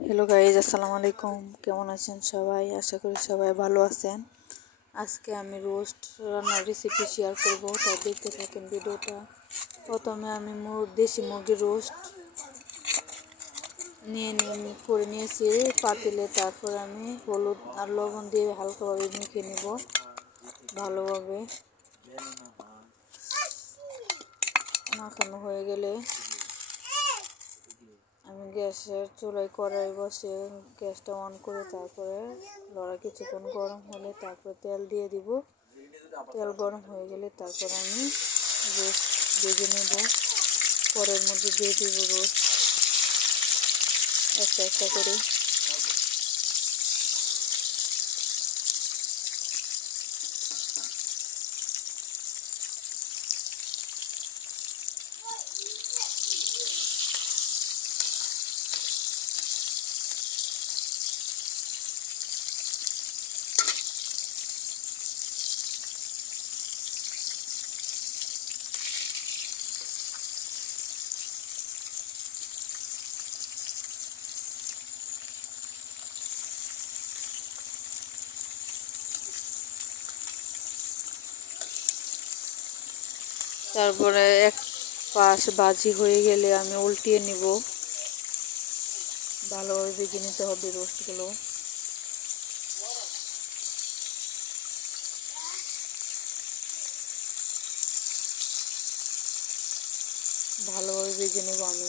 Hello guys আসসালামু আলাইকুম কেমন আছেন সবাই? আশা করি সবাই ভালো আছেন। আজকে আমি রোস্ট রান্নার রেসিপি শেয়ার করব। তাই দেখতে থাকেন ভিডিওটা। প্রথমে আমি মুর, দেশি মুরগির রোস্ট নিয়ে নিয়ে করে নিয়েছি পাতিলে। তারপর আমি হলুদ আর লবণ দিয়ে হালকাভাবে মেখে নেব, ভালোভাবে। মাখানো হয়ে গেলে আমি গ্যাসের চুলাই কড়াই বসে গ্যাসটা অন করে তারপরে লড়া কিছুক্ষণ গরম হলে তারপরে তেল দিয়ে দিব। তেল গরম হয়ে গেলে তারপর আমি রোজ ভেজে নেব। পরের মধ্যে দিয়ে দিব রোস্ট। একটা একটা করে। তারপরে এক পাশ বাজি হয়ে গেলে আমি উল্টিয়ে নিব। ভালোভাবে ভেজে নিতে হবে রোস্টগুলো। ভালোভাবে ভেজে নেব আমি।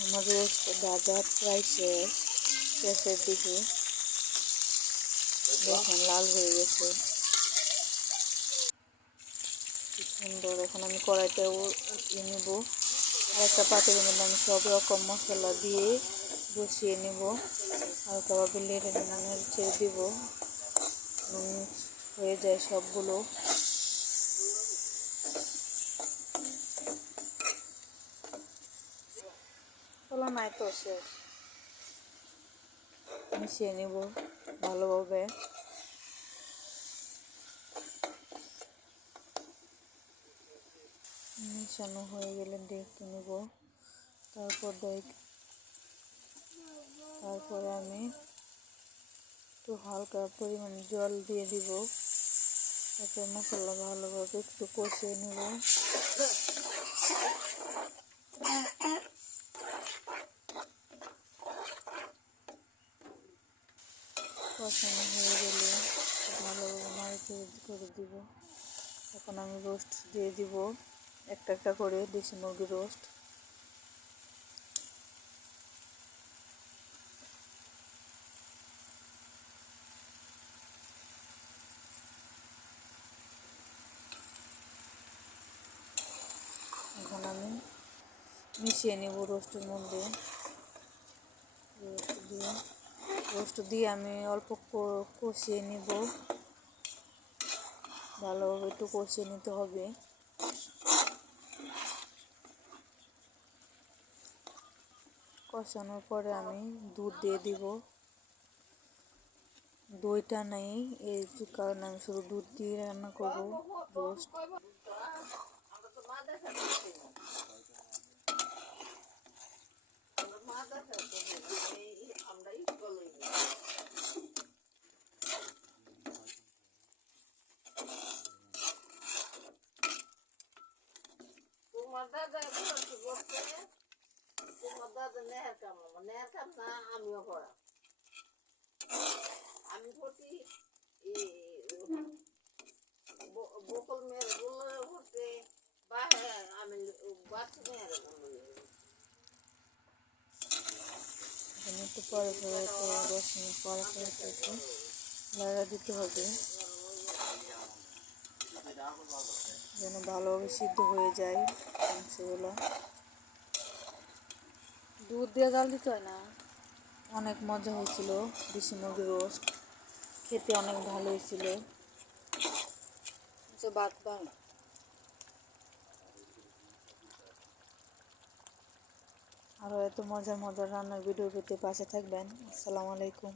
রোস্ট ভাজা প্রায় শেষ, শেষের দিকে। দেখেন, লাল হয়ে গেছে। সুন্দর, এখন আমি কড়াইটা উঠিয়ে নেব। আর একটা পাতিলের মধ্যে আমি সব রকম মশলা দিয়ে বসিয়ে নেব। হালকাভাবে লেড়ে মানে ছেড়ে দিব। হয়ে যায় সবগুলো। নাই তো শেষ মিশিয়ে নিব ভালোভাবে। মিশানো হয়ে গেলে দেখে নেব। তারপর দেখ, তারপরে আমি একটু হালকা পরিমাণে জল দিয়ে দিব। তারপর মশলা ভালোভাবে একটু কষিয়ে নেব। কষানো হয়ে গেলে ভালোভাবে নাড়িতে করে দিব। এখন আমি রোস্ট দিয়ে দিব একটা একটা করে দেশি মুরগির রোস্ট এখন আমি মিশিয়ে নেব রোস্টের মধ্যে। রোস্ট দিয়ে রোস্ট দিয়ে আমি অল্প কষিয়ে নিব। ভালোভাবে একটু কষিয়ে নিতে হবে। কষানোর পরে আমি দুধ দিয়ে দিব। দইটা নেই, এই কারণে আমি শুধু দুধ দিয়ে রান্না করব, রোস্ট। দাদা কি করছে তোমার দাদা নেহার কাম নেহার কাম না আমিও করা আমি করছি বকল মেয়ের বললে বাহে আমি বাচ্চা মেয়ের একটু পরে পরে পরে পরে দিতে হবে। যেন ভালোভাবে সিদ্ধ হয়ে যায় মাংসগুলো। দুধ দিয়ে জাল দিতে হয় না। অনেক মজা হয়েছিল, দেশি মুরগির রোস্ট। খেতে অনেক ভালো হয়েছিল। যে ভাত বান আরও এত মজার মজার রান্নার ভিডিও পেতে পাশে থাকবেন। আসসালামু আলাইকুম।